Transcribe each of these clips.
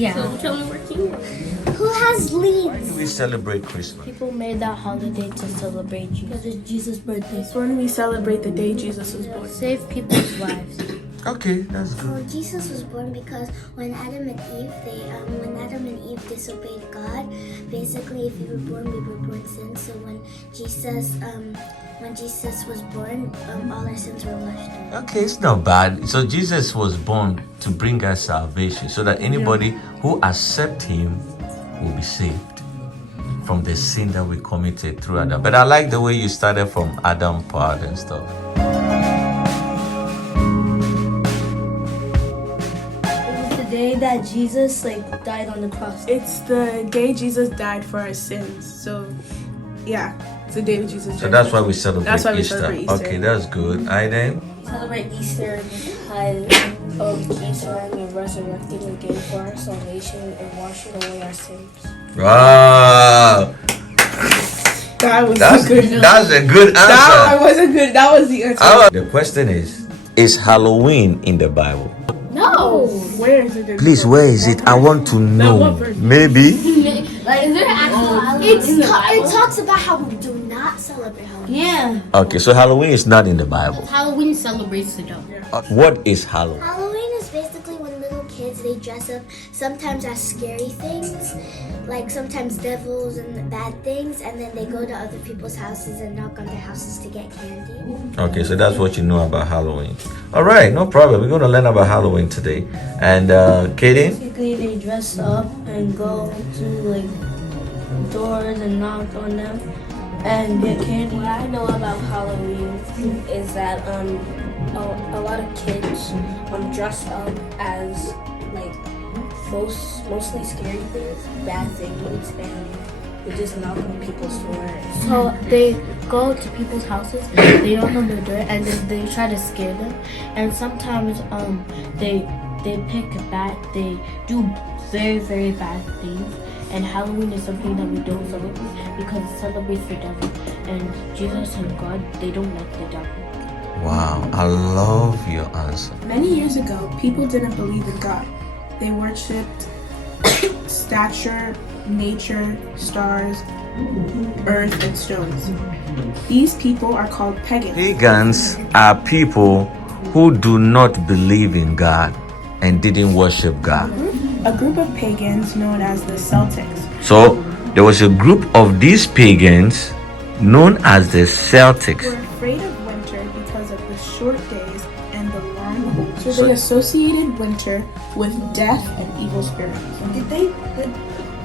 Yeah. So tell me where Cmia. Who has leaves? Why do we celebrate Christmas? People made that holiday to celebrate Jesus. Because it's Jesus' birthday. It's when we celebrate the day Jesus was born. Save people's lives. Okay, that's good. Oh, Jesus was born because when Adam and Eve disobeyed God, basically if we were born sin. So when Jesus was born, all our sins were washed away. Okay, it's not bad. So Jesus was born to bring us salvation so that anybody who accepts him will be saved from the sin that we committed through Adam. But I like the way you started from Adam part and stuff. Day that Jesus died on the cross. It's the day Jesus died for our sins. So, yeah, it's the day that Jesus died. So that's why we celebrate That's why we Easter. celebrate Easter. Okay, that's good. I then Celebrate Easter because Jesus and resurrected again for our salvation and washing away our sins. wow, That was that's good. that's a good answer. That wasn't good. That was the answer. The question is Halloween in the Bible? No! Where is it? in the Please, book? where is it? I want to know. what verse? Maybe. Is there actual Halloween? It talks about how we do not celebrate Halloween. Yeah. Okay, so Halloween is not in the Bible. Halloween celebrates the devil. What is Halloween? Halloween is basically when little kids, they dress up sometimes as scary things, like sometimes devils and bad things, and then they go to other people's houses and knock on their houses to get candy. Okay, so that's what you know about Halloween. All right, no problem. We're going to learn about Halloween today. And Katie? Basically, they dress up and go to doors and knock on them and get candy. What I know about Halloween is that a lot of kids dress up as mostly scary things, bad things, and they just knock on people's doors. So they go to people's houses, they knock on their door, and then they try to scare them. And sometimes they pick a bat. They do very, very bad things. And Halloween is something that we don't celebrate because it celebrates the devil. And Jesus and God, they don't like the devil. Wow, I love your answer. Many years ago, people didn't believe in God. They worshipped stature, nature, stars, earth, and stones. These people are called pagans. Pagans are people who do not believe in God and didn't worship God. A group of pagans known as the Celtics. So there was a group of these pagans known as the Celtics. Were afraid of winter because of the short days and the long cold. So they associated winter with death and evil spirits. The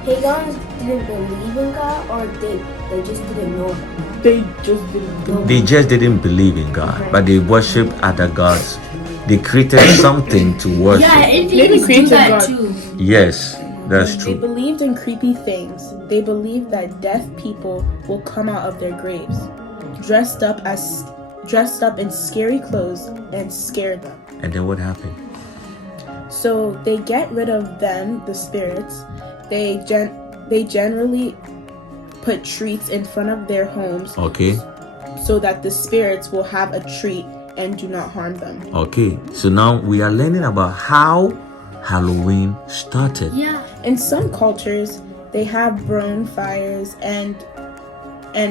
pagans didn't believe in God, or they just didn't know God? They just didn't know. They just didn't believe in God, but they worshipped other gods. They created something to worship. Yeah, Maybe Indians do created that God. too. Yes, that's They true. believed in creepy things. They believed that deaf people will come out of their graves, dressed up in scary clothes, and scare them. And then what happened? So they get rid of them, the spirits. They generally put treats in front of their homes Okay. so that the spirits will have a treat and do not harm them. Okay. So now we are learning about how Halloween started. Yeah. In some cultures, they have bonfires and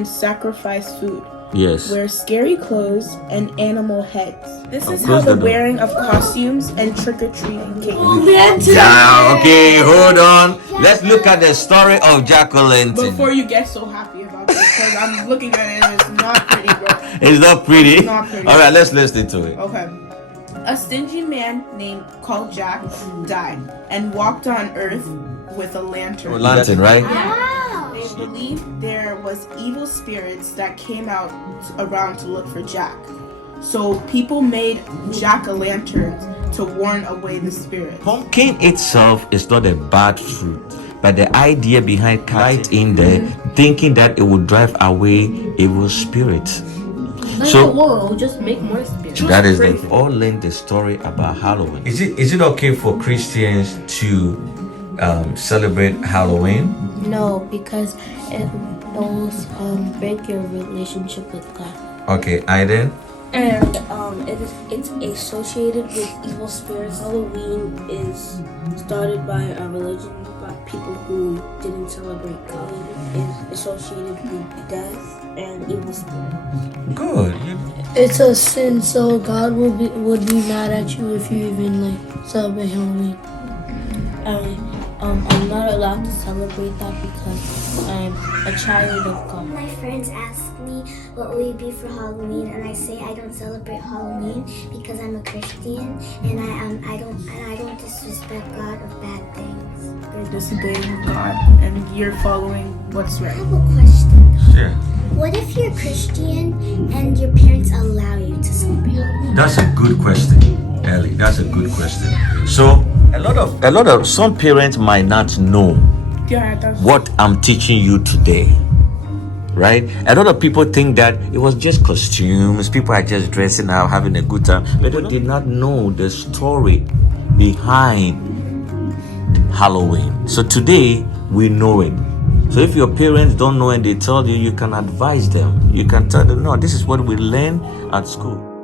sacrifice food. Yes. Wear scary clothes and animal heads. This is how close the the door. wearing of costumes and trick-or-treating came. Yeah, okay, hold on. Let's look at the story of Jack-o'-lantern. Before you get so happy about this, because I'm looking at it and it's not pretty, bro. It's not pretty. It's not pretty. All right, let's listen to it. Okay. A stingy man called Jack died and walked on earth with a lantern. Lantern, right? Wow. They believed there was evil spirits that came out around to look for Jack. So people made jack-o'-lanterns to warn away the spirits. Pumpkin itself is not a bad fruit, but the idea behind right in there, thinking that it would drive away evil spirits. So Whoa, just make more spirits. that is the all learned the story about Halloween. Is it okay for Christians to celebrate Halloween? No, because it will break your relationship with God. Okay, Aiden. And it's associated with evil spirits. Halloween is started by a religion by people who didn't celebrate God. It's associated with death and evil spirits. Good. It's a sin, so God would be mad at you if you even like celebrate Halloween. I'm not allowed to celebrate that because I'm a child of God. My friends ask me what will you be for Halloween, and I say I don't celebrate Halloween because I'm a Christian, and I don't disrespect God of bad things. They're disobeying God, and you're following what's I right. have a question. Sure. What if you're Christian and your parents allow you to celebrate Halloween? That's a good question, Ellie. That's a good question. So a lot of some parents might not know Yeah, that's what I'm teaching you today. Right? A lot of people think that it was just costumes, people are just dressing up, having a good time, but they did not know the story behind Halloween. So today we know it. So if your parents don't know and they tell you, you can advise them. You can tell them, no, this is what we learn at school.